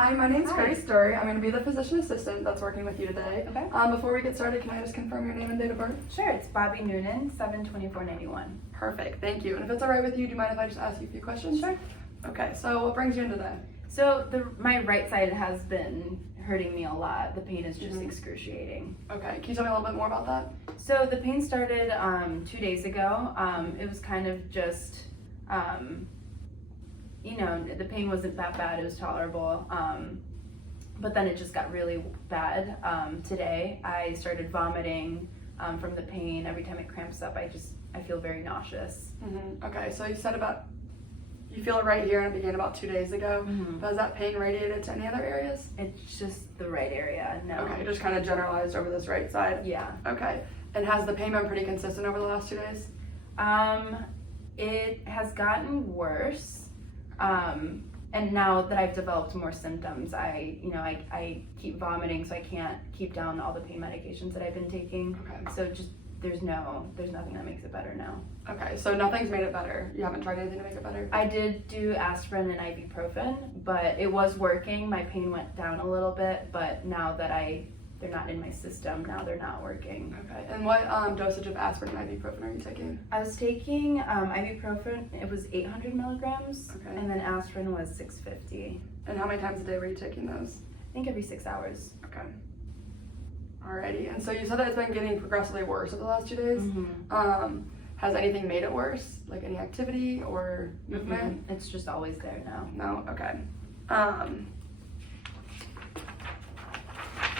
Hi, my name's Hi. Grace Dury. I'm going to be the physician assistant that's working with you today. Okay. Before we get started, can I just confirm your name and date of birth? Sure, it's Bobby Noonan, 7/24/91. Perfect, thank you. And if it's all right with you, do you mind if I just ask you a few questions? Sure. Okay, so what brings you in today? So my right side has been hurting me a lot. The pain is just Mhm. excruciating. Okay, can you tell me a little bit more about that? So the pain started 2 days ago. It was kind of just, the pain wasn't that bad. It was tolerable. But then it just got really bad. Today I started vomiting from the pain. Every time it cramps up, I feel very nauseous. Okay, so you said you feel it right here and it began about 2 days ago. Mhm. Has that pain radiated to any other areas? It's just the right area. No. Okay, just kind of generalized over this right side? Yeah. Okay, and has the pain been pretty consistent over the last 2 days? It has gotten worse. And now that I've developed more symptoms, I keep vomiting, so I can't keep down all the pain medications that I've been taking. Okay. So just there's nothing that makes it better now. Okay, so nothing's made it better. You haven't tried anything to make it better? I did do aspirin and ibuprofen, but it was working. My pain went down a little bit, but now that they're not in my system, now they're not working. Okay, and what dosage of aspirin and ibuprofen are you taking? I was taking ibuprofen, it was 800 milligrams, Okay. and then aspirin was 650. And how many times a day were you taking those? I think every 6 hours. Okay. Alrighty, and so you said that it's been getting progressively worse over the last 2 days. Mhm. Has anything made it worse? Like any activity or movement? It's just always there now. No? Okay.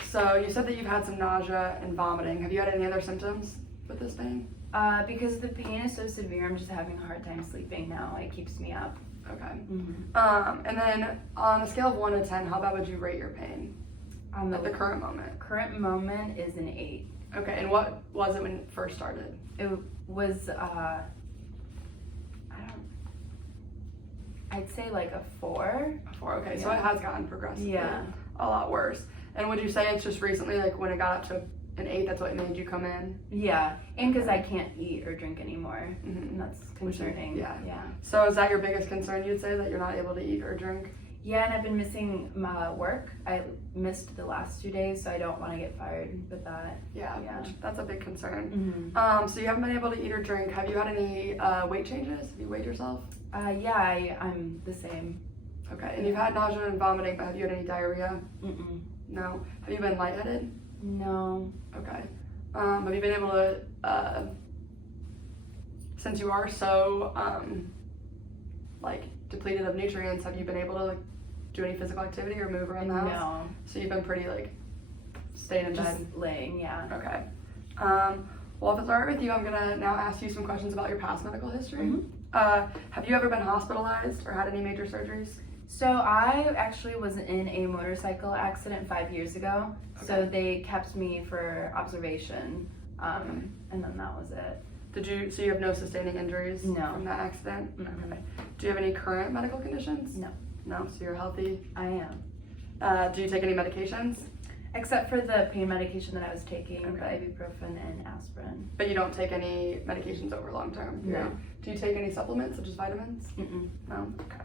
So you said that you've had some nausea and vomiting. Have you had any other symptoms with this pain? Because the pain is so severe, I'm just having a hard time sleeping now. It keeps me up. Okay. Mm-hmm. And then on a scale of 1 to 10, how bad would you rate your pain On at the current moment? current moment is an 8. Okay, and what was it when it first started? It was, I'd say like a 4. A 4, okay, so Yeah. it has gotten progressively Yeah. a lot worse. And would you say it's just recently, like when it got up to an 8, that's what made you come in? Yeah, and because I can't eat or drink anymore, Mhm. and that's Which is- concerning. yeah. Yeah. So is that your biggest concern, you'd say, that you're not able to eat or drink? Yeah, and I've been missing my work. I missed the last 2 days, so I don't want to get fired with that. Yeah, Yeah. that's a big concern. Mm-hmm. So you haven't been able to eat or drink. Have you had any weight changes? Have you weighed yourself? Yeah, I'm the same. Okay, and you've had nausea and vomiting, but have you had any diarrhea? Mm-mm. No. Have you been lightheaded? No. Okay. Have you been able to, since you are so, depleted of nutrients, have you been able to, do any physical activity or move around the house? No. So you've been pretty, staying in bed? Just laying, yeah. Okay. Well, if it's alright with you, I'm gonna now ask you some questions about your past medical history. Mhm. Have you ever been hospitalized or had any major surgeries? So I actually was in a motorcycle accident 5 years ago. So Okay. they kept me for observation, and then that was it. So you have no sustaining injuries No. from that accident? Mm-mm. Okay. Do you have any current medical conditions? No. No, so you're healthy. I am. Do you take any medications? Except for the pain medication that I was taking, Okay. the ibuprofen and aspirin. But you don't take any medications over long term? No. Do you take any supplements such as vitamins? Mm-mm. No? Okay.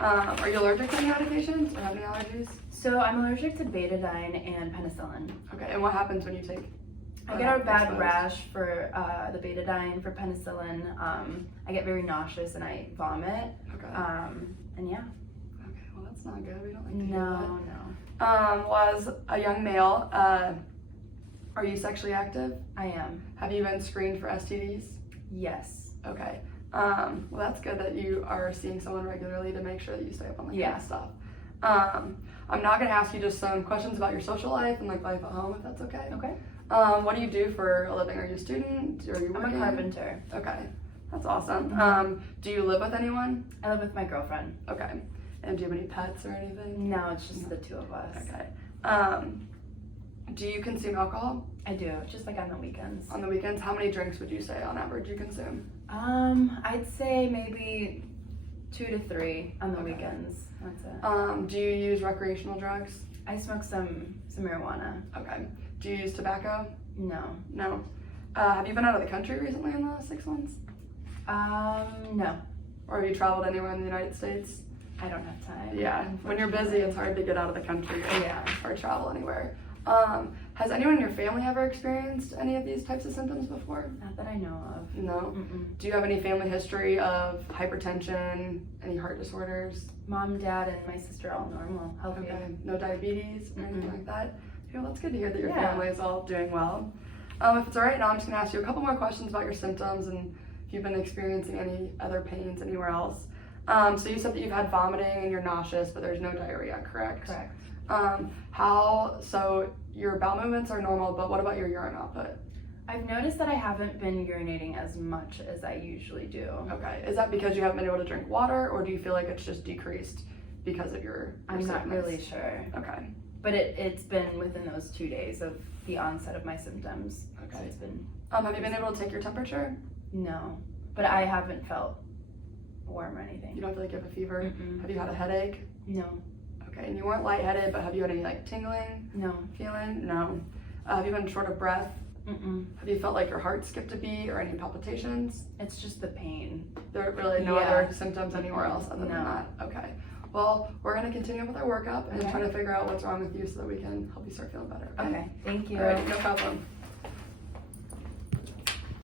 Are you allergic to any medications or have any allergies? So I'm allergic to betadine and penicillin. Okay, and what happens when you take I get a bad exposed? rash for the betadine. For penicillin, I get very nauseous and I vomit. Okay. And yeah. Okay, well that's not good. We don't like to hear that. No. Was a young male, are you sexually active? I am. Have you been screened for STDs? Yes. Okay. Well, that's good that you are seeing someone regularly to make sure that you stay up on the kind Yeah. of stuff. I'm not going to ask you just some questions about your social life and life at home, if that's okay. Okay. What do you do for a living? Are you a student? Are you I'm working? a carpenter. Okay. That's awesome. Do you live with anyone? I live with my girlfriend. Okay. And do you have any pets or anything? No, it's just the two of us. Okay. Do you consume alcohol I do, just like on the weekends. on the weekends? How many drinks would you say on average you consume? I'd say maybe 2 to 3 on the Okay. weekends. That's it. Do you use recreational drugs? I smoke some marijuana. Okay. Do you use tobacco? No. No. Have you been out of the country recently in the last 6 months? No. Or have you traveled anywhere in the United States? I don't have time. Yeah, when you're busy, it's hard to get out of the country Yeah. or travel anywhere. Has anyone in your family ever experienced any of these types of symptoms before? Not that I know of. No? Mm-mm. Do you have any family history of hypertension, any heart disorders? Mom, dad, and my sister all normal, healthy. Okay, no diabetes or anything Mm-mm. like that? Okay, well, that's good to hear that your Yeah. family is all doing well. If it's all right, now I'm just gonna ask you a couple more questions about your symptoms and if you've been experiencing any other pains anywhere else. So you said that you've had vomiting and you're nauseous, but there's no diarrhea, correct? Correct. So your bowel movements are normal, but what about your urine output? I've noticed that I haven't been urinating as much as I usually do. Okay, is that because you haven't been able to drink water, or do you feel like it's just decreased because of your I'm not sickness? really sure. Okay, But it's been within those 2 days of the onset of my symptoms. So okay. it's been, Have you been able to take your temperature? no. But I haven't felt warm or anything. You don't feel like you have a fever? Mm-mm. Have you had a headache? No. Okay, and you weren't lightheaded, but have you had any like tingling No. feeling? No. Have you been short of breath? Mm-mm. Have you felt like your heart skipped a beat or any palpitations? It's just the pain. There are really no Yeah. other symptoms anywhere else other than No. that? Okay. Well, we're going to continue with our workup and Okay. try to figure out what's wrong with you so that we can help you start feeling better. Okay. Thank you. All right, no problem.